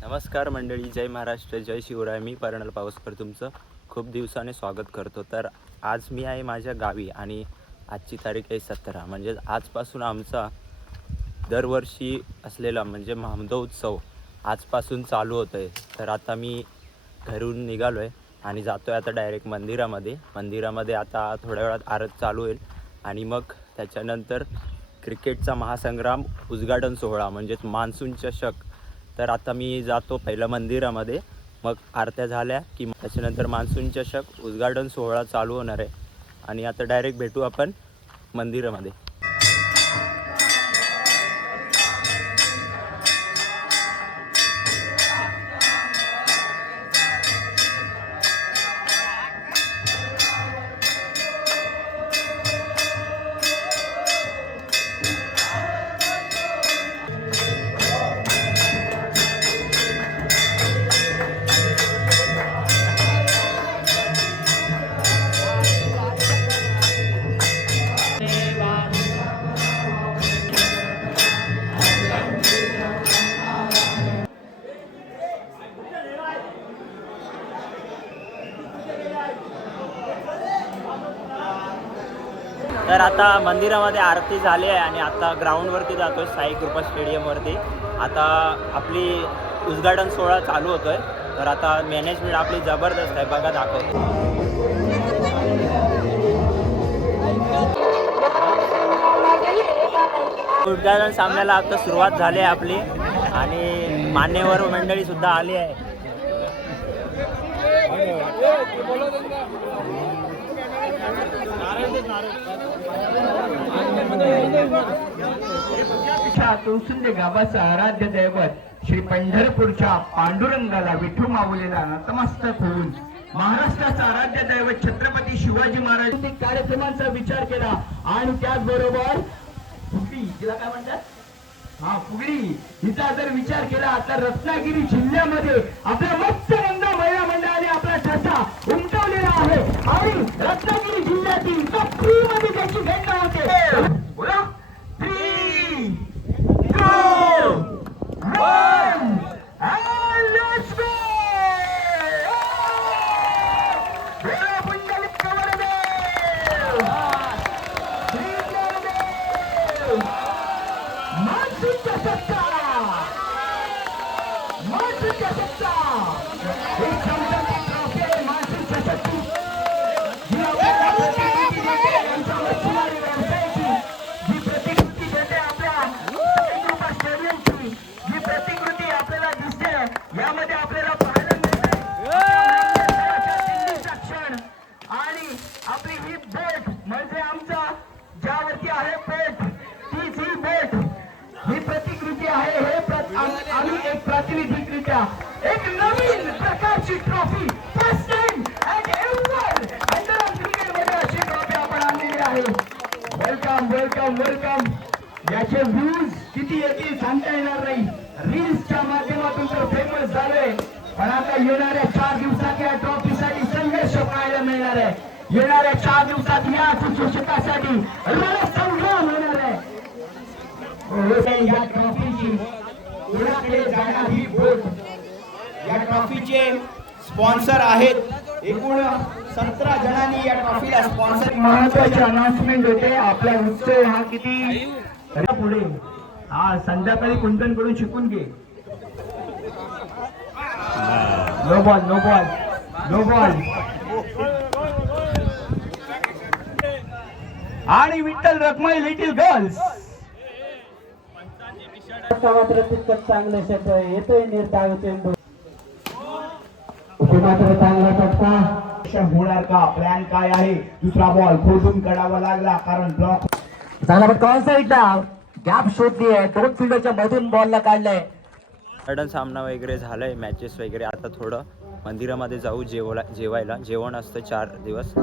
नमस्कार मंडळी, जय महाराष्ट्र, जय शिवराय. मी परिणल पावसकर तुमचं खूप दिवसाने स्वागत करतो. तर आज मी आहे माझ्या गावी आणि आजची तारीख आहे 17. म्हणजे आजपासून आमचा दरवर्षी असलेला म्हणजे महामदो उत्सव आजपासून चालू होतो आहे. तर आता मी घरून निघालो आहे आणि जातो आहे आता डायरेक्ट मंदिरामध्ये आता थोड्या वेळात आरत चालू होईल आणि मग त्याच्यानंतर क्रिकेटचा महासंग्राम उद्घाटन सोहळा म्हणजेच मान्सून चषक. तर आता मी जातो पहिलं मंदिरामध्ये, मग आरत्या झाल्या की त्याच्यानंतर मान्सून चषक उद्घाटन सोहळा चालू होणार आहे आणि आता डायरेक्ट भेटू आपण मंदिरामध्ये. तर आता मंदिरामध्ये आरती झाली आहे आणि आता ग्राउंडवरती जातो आहे, साई कृपा स्टेडियमवरती. आता आपली उद्घाटन सोहळा चालू होतो आहे. तर आता मॅनेजमेंट आपली जबरदस्त आहे, बघा दाखवतो. उद्घाटन सामन्याला आता सुरुवात झाली आहे आपली आणि मान्यवर मंडळी सुद्धा आली आहे. तुळसुंदे गावाचा आराध्य दैवत श्री पंढरपूरच्या पांडुरंगाला विठू माऊलीला नतमस्तक होऊन महाराष्ट्राचा आराध्य दैवत छत्रपती शिवाजी महाराज कार्यक्रमांचा विचार केला आणि त्याचबरोबर फुगडी, तिला काय म्हणतात, फुगडी हिचा जर विचार केला तर रत्नागिरी जिल्ह्यामध्ये आपल्या मत्स्यगंधा महिला मंडळाने आपला ठसा उमटवलेला आहे आणि रत्नागिरी जिल्ह्यातील टॉप 3 मध्ये त्याची गणना होते. बोला 3, 2, 1 and let's go. बोला पुंडलिक कवरदेव, श्री गुरुदेव. मानसिक सत्ता, मानसिक सत्ता, एक चमचमची ट्रॉफी आहे मानसिक सत्ता. जी आपल्याला प्रतिकृती देते आमच्या मच्छीमारी व्यवसायाची, जी प्रतिकृती देते आपल्या कृपा स्टेडियमची, जी प्रतिकृती आपल्याला दिसते यामध्ये आपल्याला पाहायला मिळते क्षण. आणि आपली ही बोट म्हणजे आमचा ज्यावरती आहे पेट, तीच ही बोट, ही प्रतिकृती आहे. हे आम्ही एक प्रातिनिधिकरित्या एक नवीन प्रकारची trophy first time and ever under cricket मध्ये अशी ट्रॉफी आपण आणलेली आहे. Welcome welcome welcome. याचे व्ह्यूज किती येतील सांगता येणार नाही. रील्सच्या माध्यमातून तर फेमस झाले, पण आता येणाऱ्या 4 दिवसात या ट्रॉफीसाठी संघर्ष पाहायला मिळणार आहे. येणाऱ्या 4 दिवसात या चषकासाठी रणसंग्राम होणार आहे. या ट्रॉफीची कोणाकडे जाणार ही बोट. या ट्रॉफीचे स्पॉन्सर आहेत एकूण 17 जणांनी या ट्रॉफीला स्पॉन्सर. महत्वाचे अनाउन्समेंट होते. आपला उत्सव हा किती पुढे संध्याकाळी कुंदनकडून शिकून घे. No ball no ball no ball. आणि विठ्ठल रखमाई लिटिल गर्ल्स मात्र तितकंच चांगलं शब्द येतोय निर्धाव चेंडू. मात्र चांगला फटका होणार का, प्लॅन काय आहे. दुसरा बॉल खोदून काढावा लागला कारण ब्लॉक चांगला फटका ऑन साईडला गॅप शोधली आहे, 2 फिल्डरच्या मधून बॉलला काढलाय. गार्डन सामना वगैरे झालाय, मॅचेस वगैरे. आता थोडं मंदिरामध्ये जाऊ जेवायला. जेवण असतं 4 दिवस.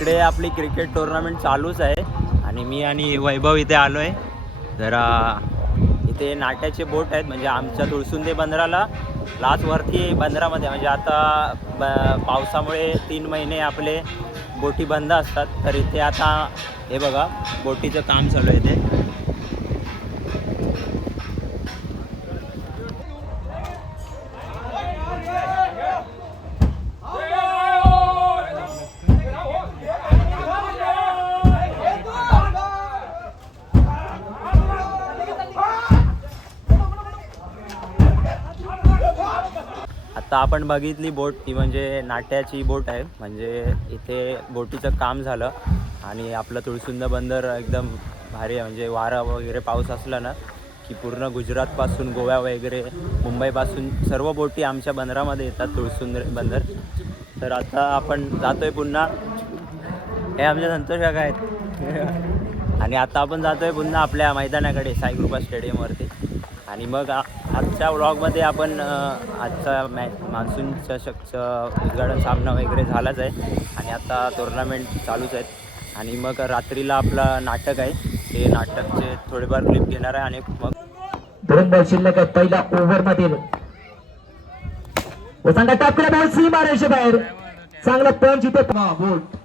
इकडे आपली क्रिकेट टुर्नामेंट चालूच आहे आणि मी आणि वैभव इथे आलो आहे. जरा इथे नाट्याचे बोट आहेत, म्हणजे आमच्या तुळसुंदे बंदराला लाच वरती बंदरामध्ये, म्हणजे आता पावसामुळे 3 महिने आपले बोटी बंद असतात. तर इथे आता हे बघा बोटीचं काम चालू आहे इथे. आता आपण बघितली बोट, ती म्हणजे नाट्याची बोट आहे. म्हणजे इथे बोटीचं काम झालं आणि आपलं तुळसुंद बंदर एकदम भारी आहे. म्हणजे वारा वगैरे पाऊस असला ना की पूर्ण गुजरातपासून गोवा वगैरे मुंबईपासून सर्व बोटी आमच्या बंदरामध्ये येतात, तुळसुंद बंदर. तर आता आपण जातोय पुन्हा, हे आमच्या संतोष काका आहेत. आणि आता आपण जातोय पुन्हा आपल्या मैदानाकडे, साईकृपा स्टेडियमवरती. आणि मग आजच्या व्लॉगमध्ये आपण आजचा मान्सून चषकचं उद्घाटन सामना वगैरे झालाच आहे आणि आता टुर्नामेंट चालूच आहेत. आणि मग रात्रीला आपलं नाटक आहे, ते नाटकचे थोडेफार क्लिप घेणार आहे. आणि मग 2 बॉल शिल्लक आहेत पहिल्या ओव्हरमध्ये. चांगला टाकला बॉल सीमा रेषेबाहेर, चांगला पंच इथे. बोट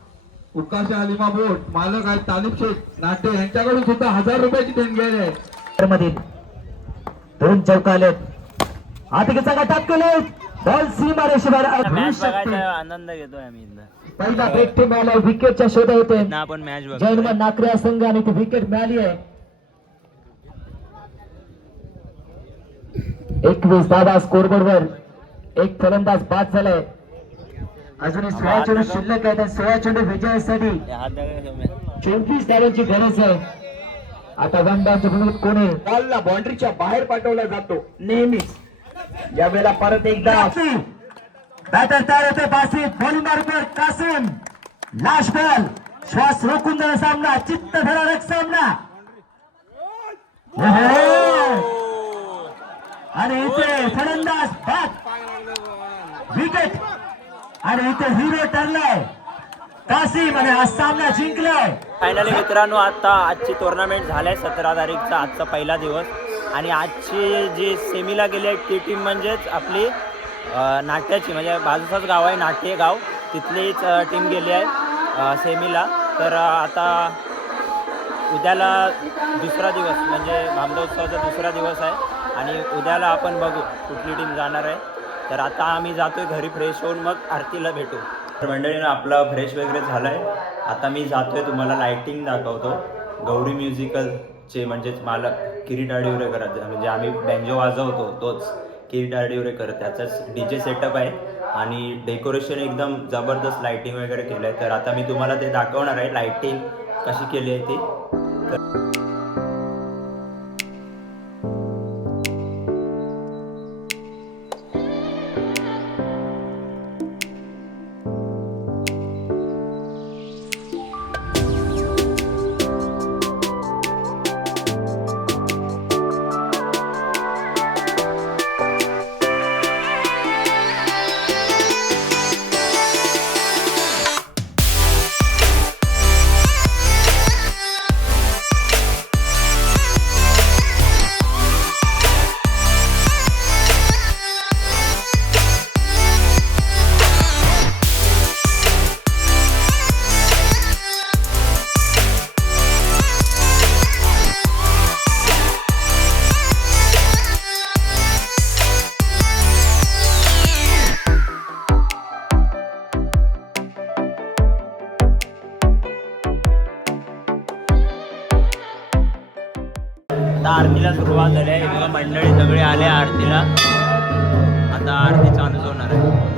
उकाशा अलिमा बोट मालक आहेत तालिब शेख नाट्य यांच्याकडून सुद्धा 1000 रुपयाची देणगी आहे. मधील 2 चौका आलेत. आता चांगला टाकले बॉल सीमा रेषेबाहेर. मॅच बघायचा आनंद घेतोय आम्ही इथं. पहिला ब्रेक टीम आला, विकेटच्या शोधा होते ना आपण मॅच जैनमन नाकऱ्या संघ आणि ती विकेट मिळाली आहे. 21 धावा स्कोरबोर्डवर, एक फलंदाज बाद झालाय. अजूनही 16 चेंडू शिल्लक आहेत आणि 16 चेंडू विजयासाठी 24 धावांची गरज आहे. आता वन डाऊनच्या भूमिकेत कोण आहे? बॉलला बाउंड्रीच्या बाहेर पाठवला जातो नेहमीच. यावेळेला परत एकदा बॅटर तयार होते. Basit bowling marker Qasim, last ball, श्वास रोखून देणारा सामना, चित्तधरारक सामना. आणि इथे फलंदाज बाद, विकेट. आणि इथे हिरो ठरलाय कासिम आणि हा सामना जिंकलाय. फायनली मित्रांनो, आता आजची टुर्नामेंट झालाय 17 तारीखचा, आजचा पहिला दिवस. आणि आजची जी सेमीला गेली आहे ती टीम म्हणजेच आपली नाट्याची, म्हणजे बाजूचाच गाव आहे नाट्य गाव, तिथलीच टीम गेली आहे सेमीला. तर आता उद्याला दुसरा दिवस, म्हणजे भामदा उत्सवाचा दुसरा दिवस आहे आणि उद्याला आपण बघू कुठली टीम जाणार आहे. तर आता आम्ही जातोय घरी फ्रेश होऊन, मग आरतीला भेटू. तर मंडळीनं आपला फ्रेश वगैरे झाला आहे. आता मी जातोय, तुम्हाला लायटिंग दाखवतो. गौरी म्युझिकलचे म्हणजेच मालक किरीट आडिवरेकर, म्हणजे आम्ही बँजो वाजवतो तोच किरीट आडिवरेकर, त्याचाच DJ सेटअप आहे आणि डेकोरेशन एकदम जबरदस्त लायटिंग वगैरे केलं आहे. तर आता मी तुम्हाला ते दाखवणार आहे लायटिंग कशी केली आहे ती. आरतीला सुरुवात झाली आहे. इथं मंडळी सगळे आले आरतीला. आता आरती चालू होणार आहे.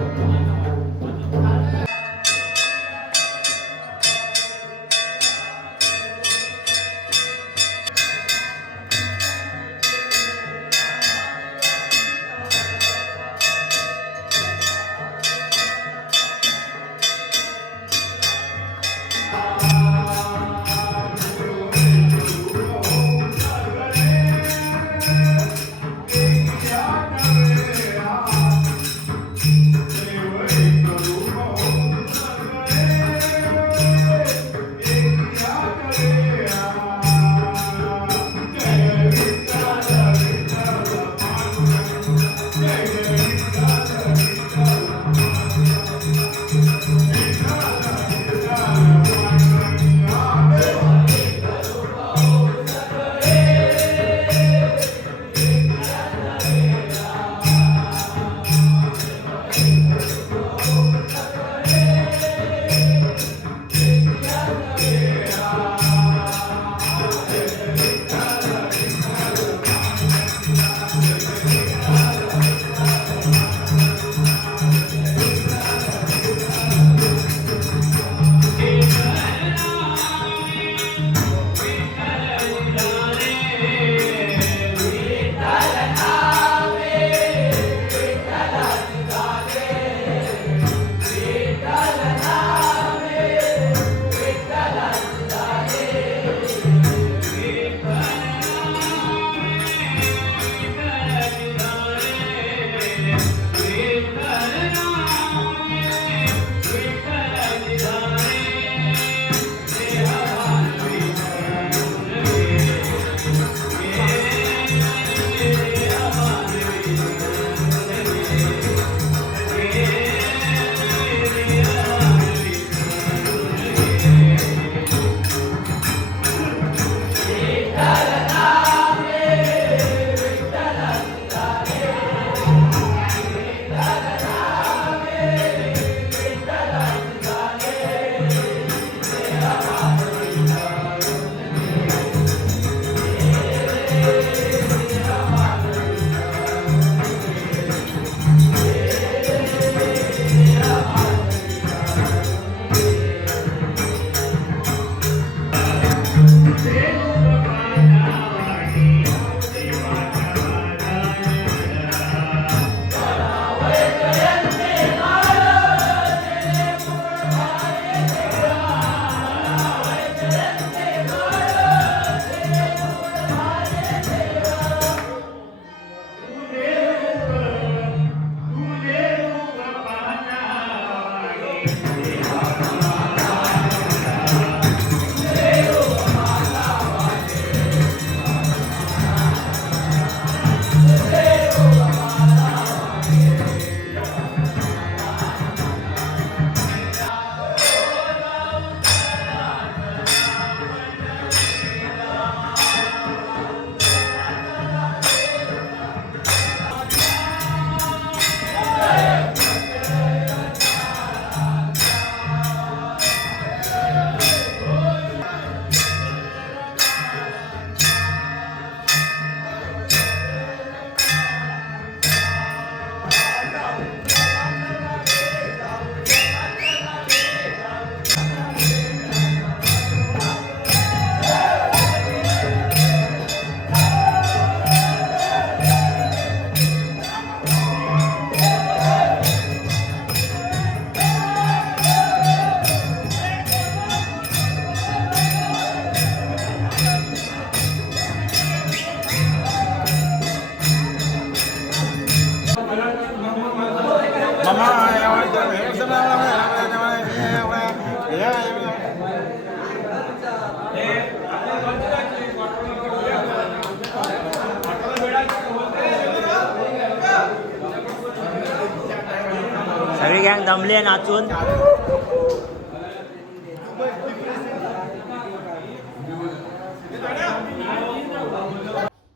सगळी गँग दमली आहे नाचून.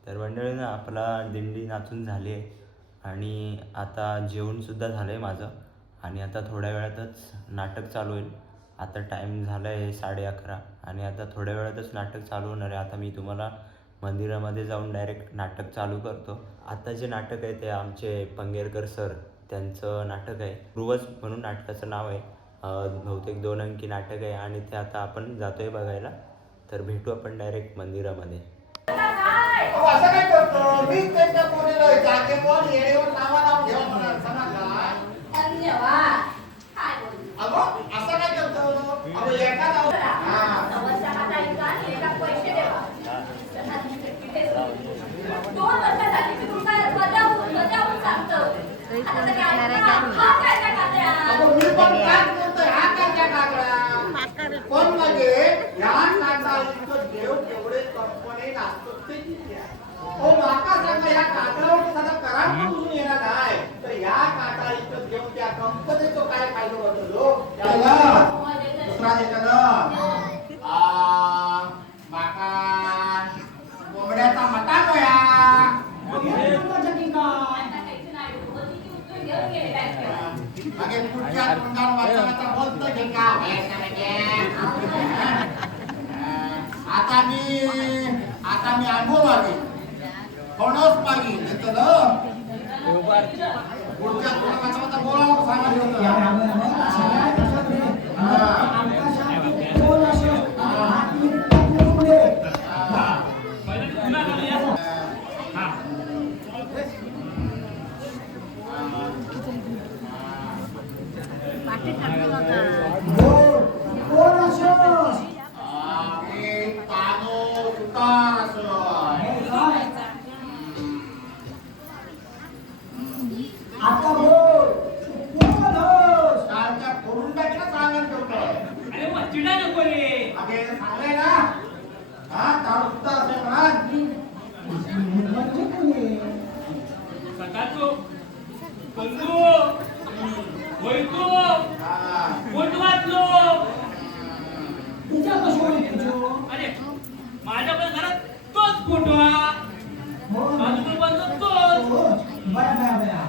तर मंडळीनं आपला दिंडी नाचून झाली आहे आणि आता जेवणसुद्धा झालं आहे माझं. आणि आता थोड्या वेळातच नाटक चालू होईल. आता टाईम झाला आहे 11:30 आणि आता थोड्या वेळातच नाटक चालू होणार आहे. आता मी तुम्हाला मंदिरामध्ये जाऊन डायरेक्ट नाटक चालू करतो. आता जे नाटक आहे ते आमचे पंगेरकर सर त्यांचं नाटक आहे. पूर्वज म्हणून नाटकाचं नाव आहे. बहुतेक 2 अंकी नाटक आहे आणि ते आता आपण जातोय बघायला. तर भेटू आपण डायरेक्ट मंदिरामध्ये. असं काय करतो मी त्यांच्या पोरीला जागे पण येडेवर नावा नाव घ्यावं म्हणा समजला अगो असं काय करतो अगो एका नाव मी पण काय बोलतोय हा काय काकडा पण म्हणजे ह्या काकडा देव केवढे कंपनी असतो ते किती आहे ओ माका सांगा या काकडावर सदा करार करून येणार नाही तर या काकडा इथं घेऊन त्या कंपनीचा काय फायदा होतो दुसरा देतो माका कोंबड्याचा मटा गोया मागे पुढच्या तोंडावर वाचा बोलतो घे का आता मी अनुभव मागे फणस मागे घेतलं पुढच्या तोंडावर बोलावं आता बोल सारख्या फोडून टाकला सांगत ठेवतो अरे मग चिडा नको रे अगे सांगले ना हा तार सुद्धा असे म्हणा म्हणजे कोणी सकाळचो बंधू वैतू कोण वाचलो तुझ्या कसं ओळखतो अरे माझ्या पण घरात तोच फोटो हा बाजूला बंधू तोच बया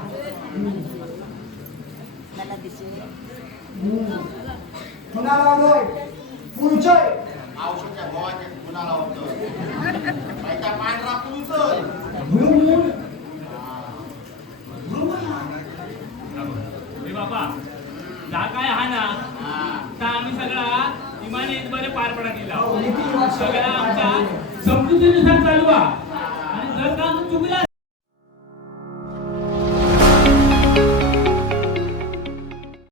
कुणाला होय पुरुषय औषधाच्या भावाचे कुणाला होतं बायका पांढरा पुरुष बाबा जा काय हा ना तर आम्ही सगळा इमाने बरे पार पडा दिला सगळा आमचा समजुतीनुसार चालवा आणि जर का चुकला